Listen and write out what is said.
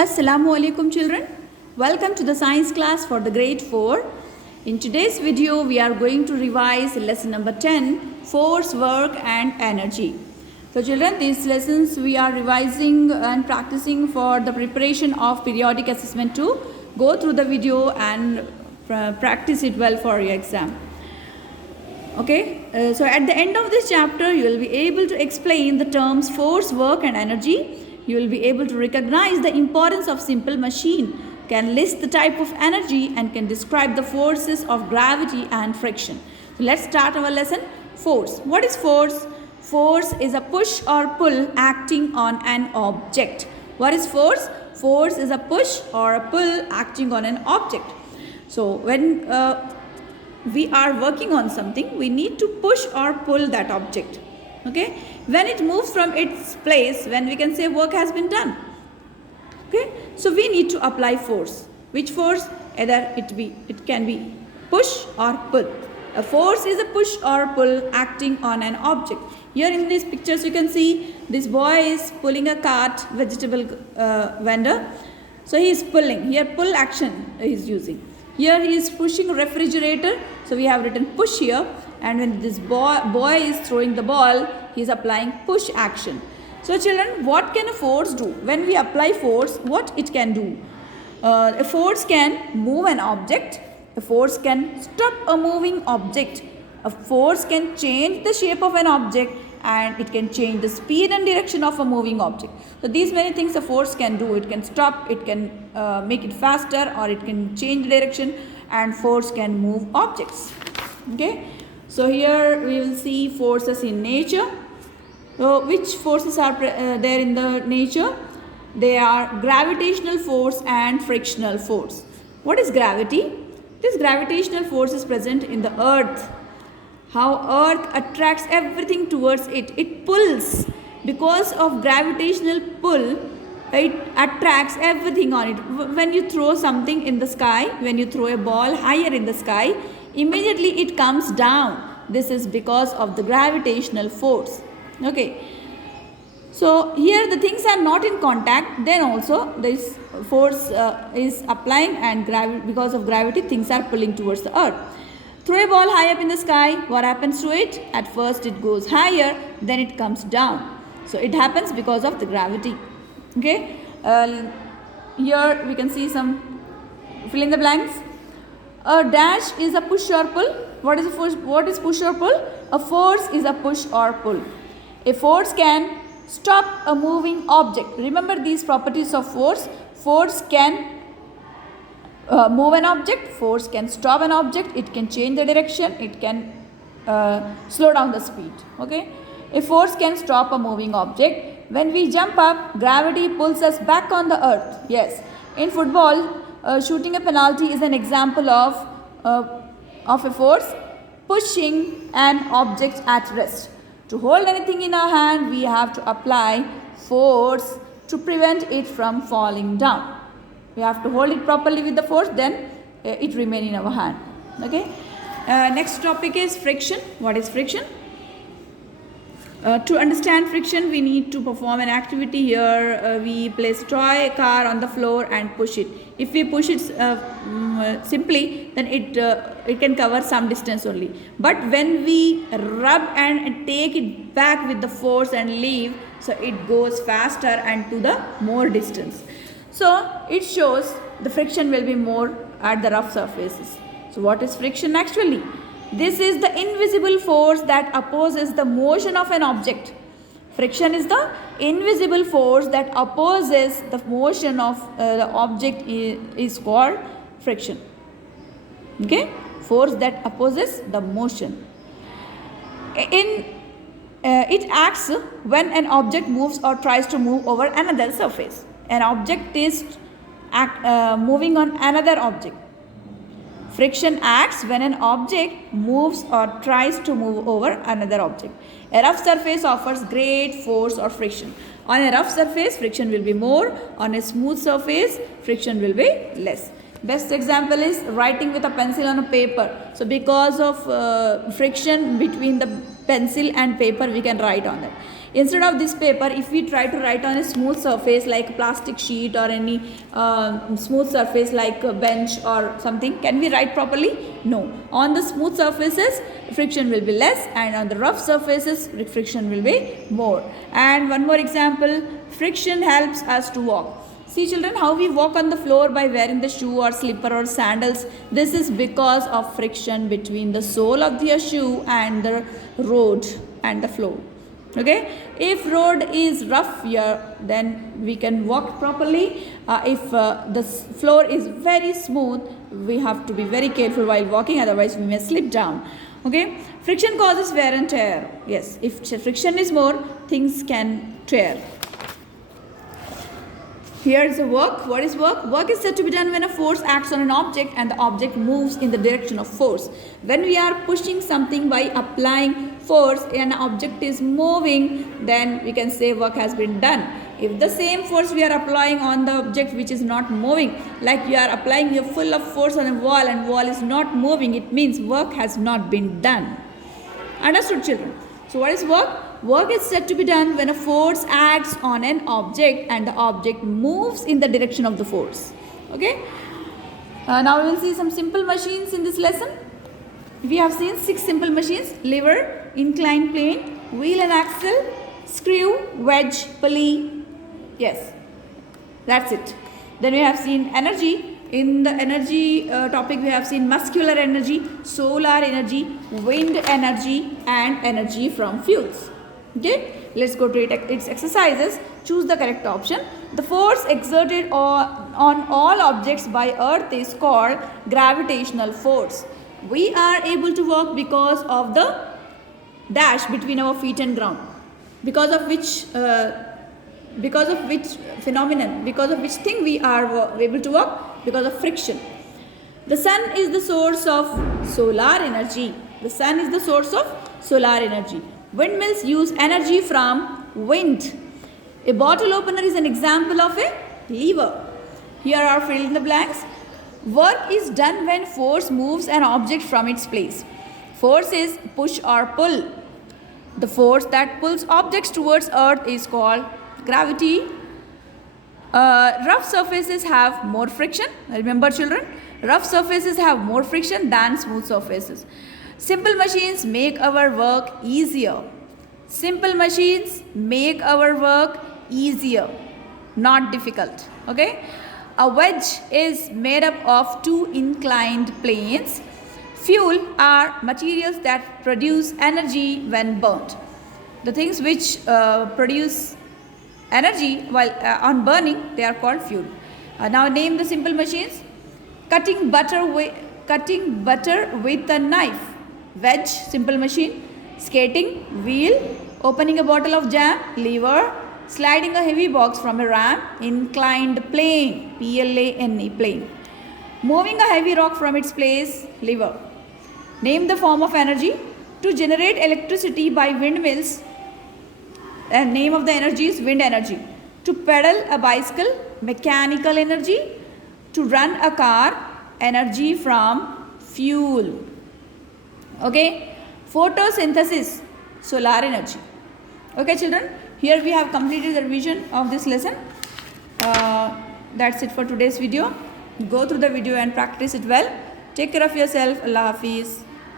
Assalamu alaikum children. Welcome to the science class for the grade 4. In today's video we are going to revise lesson number 10, force, work and energy. So children, these lessons we are revising and practicing for the preparation of periodic assessment 2. Go through the video and practice it well for your exam. Okay, so at the end of this chapter you will be able to explain the terms force, work and energy. You will be able to recognize the importance of simple machine, can list the type of energy and can describe the forces of gravity and friction. So let's start our lesson. Force. What is force? Force is a push or pull acting on an object. What is force? Force is a push or a pull acting on an object. So when we are working on something, we need to push or pull that object. Okay, when it moves from its place, when we can say work has been done. Okay, so we need to apply force. Which force? Either it can be push or pull. A force is a push or pull acting on an object. Here in these pictures you can see this boy is pulling a cart, vegetable vendor. So he is pulling. Here pull action he is using. Here he is pushing a refrigerator. So we have written push here. And when this boy is throwing the ball, he is applying push action. So children, what can a force do? When we apply force, what it can do? A force can move an object. A force can stop a moving object. A force can change the shape of an object, and it can change the speed and direction of a moving object. So these many things a force can do. It can stop, it can make it faster, or it can change the direction, and force can move objects. Okay. So here we will see forces in nature. So which forces are there in the nature? They are gravitational force and frictional force. What is gravity? This gravitational force is present in the earth. How earth attracts everything towards it. It pulls. Because of gravitational pull, it attracts everything on it. When you throw something in the sky, when you throw a ball higher in the sky, immediately it comes down. This is because of the gravitational force. Okay. So here the things are not in contact, then also this force is applying, and because of gravity things are pulling towards the earth. Throw a ball high up in the sky, what happens to it? At first it goes higher, then it comes down. So it happens because of the gravity. Okay. Here we can see some fill in the blanks. A dash is a push or pull. What is a force? What is push or pull? A force is a push or pull. A force can stop a moving object. Remember these properties of force. Force can move an object. Force can stop an object. It can change the direction. It can slow down the speed. Okay. A force can stop a moving object. When we jump up, gravity pulls us back on the earth. Yes. In football, shooting a penalty is an example of a force pushing an object at rest. To hold anything in our hand, we have to apply force to prevent it from falling down. We have to hold it properly with the force, then it remains in our hand. Okay. Next topic is friction. What is friction? To understand friction, we need to perform an activity. Here we place a toy car on the floor and push it. If we push it simply, then it can cover some distance only. But when we rub and take it back with the force and leave, so it goes faster and to the more distance. So it shows the friction will be more at the rough surfaces. So what is friction actually? This is the invisible force that opposes the motion of an object. Friction is the invisible force that opposes the motion of the object is called friction. Okay? Force that opposes the motion. It acts when an object moves or tries to move over another surface. An object is moving on another object. Friction acts when an object moves or tries to move over another object. A rough surface offers great force or friction. On a rough surface, friction will be more. On a smooth surface, friction will be less. Best example is writing with a pencil on a paper. So because of friction between the pencil and paper, we can write on that. Instead of this paper, if we try to write on a smooth surface like a plastic sheet or any smooth surface like a bench or something, can we write properly? No. On the smooth surfaces, friction will be less, and on the rough surfaces, friction will be more. And one more example, friction helps us to walk. See children, how we walk on the floor by wearing the shoe or slipper or sandals. This is because of friction between the sole of your shoe and the road and the floor. Okay, if road is rough here, then we can walk properly. If the floor is very smooth, we have to be very careful while walking, otherwise we may slip down. Okay, friction causes wear and tear. Yes, if friction is more, things can tear. Here is a work. What is work? Work is said to be done when a force acts on an object and the object moves in the direction of force. When we are pushing something by applying force and an object is moving, then we can say work has been done. If the same force we are applying on the object which is not moving, like you are applying your full of force on a wall and wall is not moving, it means work has not been done. Understood children? So what is work? Work is said to be done when a force acts on an object and the object moves in the direction of the force. Okay. Now we will see some simple machines in this lesson. We have seen 6 simple machines: lever, inclined plane, wheel and axle, screw, wedge, pulley. Yes, that's it. Then we have seen energy. In the energy topic, we have seen muscular energy, solar energy, wind energy, and energy from fuels. Okay, let's go to its exercises. Choose the correct option. The force exerted on all objects by earth is called gravitational force. We are able to walk because of the dash between our feet and ground. Because of which phenomenon, because of which thing we are able to walk? Because of friction. The sun is the source of solar energy. The sun is the source of solar energy. Windmills use energy from wind. A bottle opener is an example of a lever. Here are fill in the blanks. Work is done when force moves an object from its place. Force is push or pull. The force that pulls objects towards earth is called gravity. Rough surfaces have more friction. Remember children, rough surfaces have more friction than smooth surfaces. Simple machines make our work easier. Simple machines make our work easier, not difficult. Okay. A wedge is made up of 2 inclined planes. Fuel are materials that produce energy when burnt. The things which produce energy while on burning, they are called fuel. Now name the simple machines. Cutting butter with a knife, wedge, simple machine. Skating, wheel. Opening a bottle of jam, lever. Sliding a heavy box from a ramp, inclined plane, plane, plane. Moving a heavy rock from its place, lever. Name the form of energy. To generate electricity by windmills, the name of the energy is wind energy. To pedal a bicycle, mechanical energy. To run a car, energy from fuel. Okay. Photosynthesis, solar energy. Okay children, here we have completed the revision of this lesson. That's it for today's video. Go through the video and practice it well. Take care of yourself. Allah Hafiz.